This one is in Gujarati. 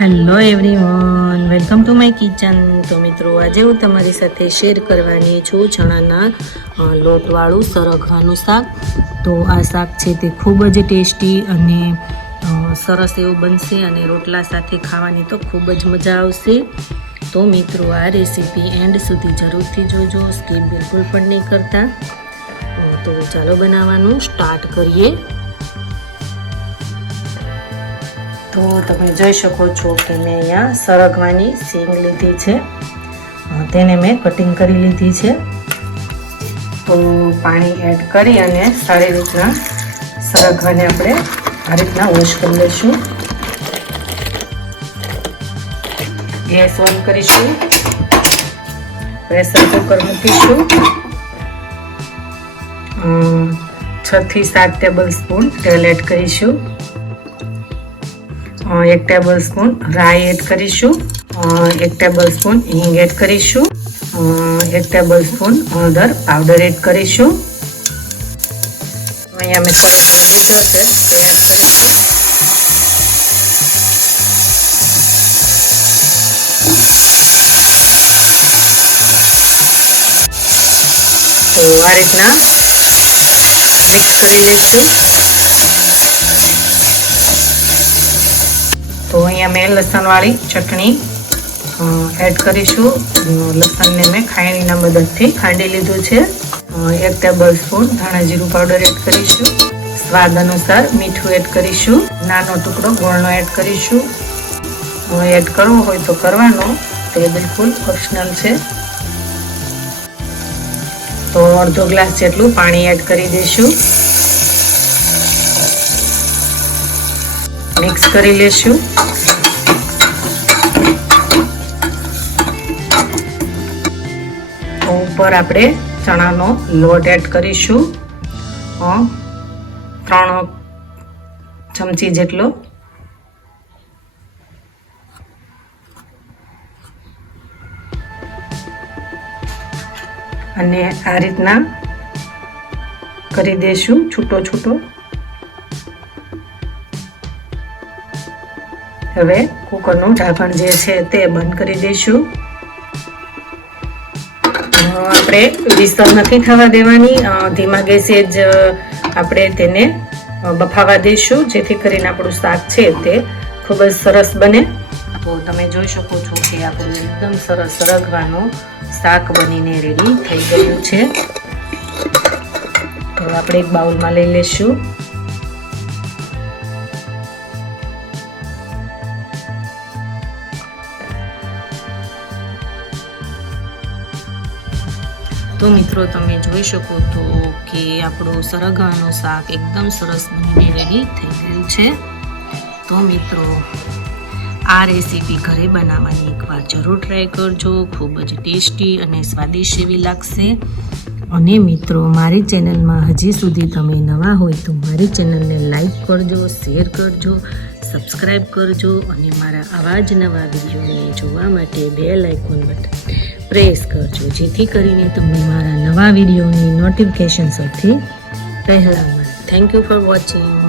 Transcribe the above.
Hello everyone welcome to my kitchen તો મિત્રો, આજે હું તમારી સાથે શેર કરવાની છું ચણાના લોટવાળું સરગવાનું શાક. તો આ શાક છે તે ખૂબ જ ટેસ્ટી અને સરસ એવું બનશે અને રોટલા સાથે ખાવાની તો ખૂબ જ મજા આવશે. તો મિત્રો, આ રેસીપી એન્ડ સુધી જરૂરથી જોજો. સ્કીપ બિલકુલ પણ નહીં કરતા. તો ચાલો બનાવવાનું સ્ટાર્ટ કરીએ. તો તમે જોઈ શકો છો કે મેં અહીંયા સરગવાની સીંગ લીધી છે. તેને મેં કટિંગ કરી લીધી છે. તો પાણી એડ કરી અને સારી રીતના સરગવાને આપણે આ રીતના વોશ કરી લઈશું. ગેસ ઓન કરીશું. પ્રેશર કુકર મૂકીશું. છ થી સાત ટેબલ સ્પૂન તેલ એડ કરીશું. એક ટેબલ સ્પૂન રાઈ એડ કરીશું અ, એક ટેબલ સ્પૂન હિંગ એડ કરીશું અ, એક ટેબલ સ્પૂન હળદર પાવડર એડ કરીશું અહીંયા મેં સરગવો લીધો છે તે એડ કરીશું તો આ રીતના મિક્સ કરી લઈશું તો અહીંયા મેં લસણવાળી ચટણી એડ કરીશું. લસણને મેં ખાયણીના મદદથી ખાંડી લીધું છે. એક ટેબલ સ્પૂન ધાણા જીરું પાવડર એડ કરીશું. સ્વાદ અનુસાર મીઠું એડ કરીશું. નાનો ટુકડો ગોળનો એડ કરીશું. એડ કરવો હોય તો કરવાનો. તે બિલકુલ ઓપ્શનલ છે. તો અડધો ગ્લાસ જેટલું પાણી એડ કરી દઈશું. મિક્સ કરી લેશું. ઉપર આપણે ચણાનો લોટ એડ કરીશું. ત્રણ ચમચી જેટલો. અને આ રીતના કરી દેશું, છૂટો છૂટો. હવે કુકરનું ઢાંકણ જે છે તે બંધ કરી દઈશું. આપણે વિસ્તર નથી થવા દેવાની. ધીમા ગેસે જ આપણે તેને બફાવા દઈશું, જેથી કરીને આપણું શાક છે તે ખૂબ જ સરસ બને. તો તમે જોઈ શકો છો કે આપણું એકદમ સરસ સરગવાનું શાક બનીને રેડી થઈ ગયું છે. તો આપણે એક બાઉલમાં લઈ લેશું તો મિત્રો તમે જોઈ શકો તો કે આપણું સરગવાનું શાક એકદમ સરસ બનીને રેડી થઈ ગયું છે. તો મિત્રો, આ રેસીપી ઘરે બનાવવાની એકવાર જરૂર ટ્રાય કરજો. ખૂબ જ ટેસ્ટી અને સ્વાદિષ્ટ એવી લાગશે. અને મિત્રો, મારી ચેનલમાં હજી સુધી તમે નવા હોય તો મારી ચેનલને લાઈક કરજો શેર કરજો સબસ્ક્રાઈબ કરજો અને મારા આવા જ નવા વિડીયોને જોવા માટે બે લાઇકોન બટન પ્રેસ કરજો. જેથી કરીને તમને મારા નવા વિડીયોની નોટિફિકેશન સૌથી પહેલાં મળે. Thank you for watching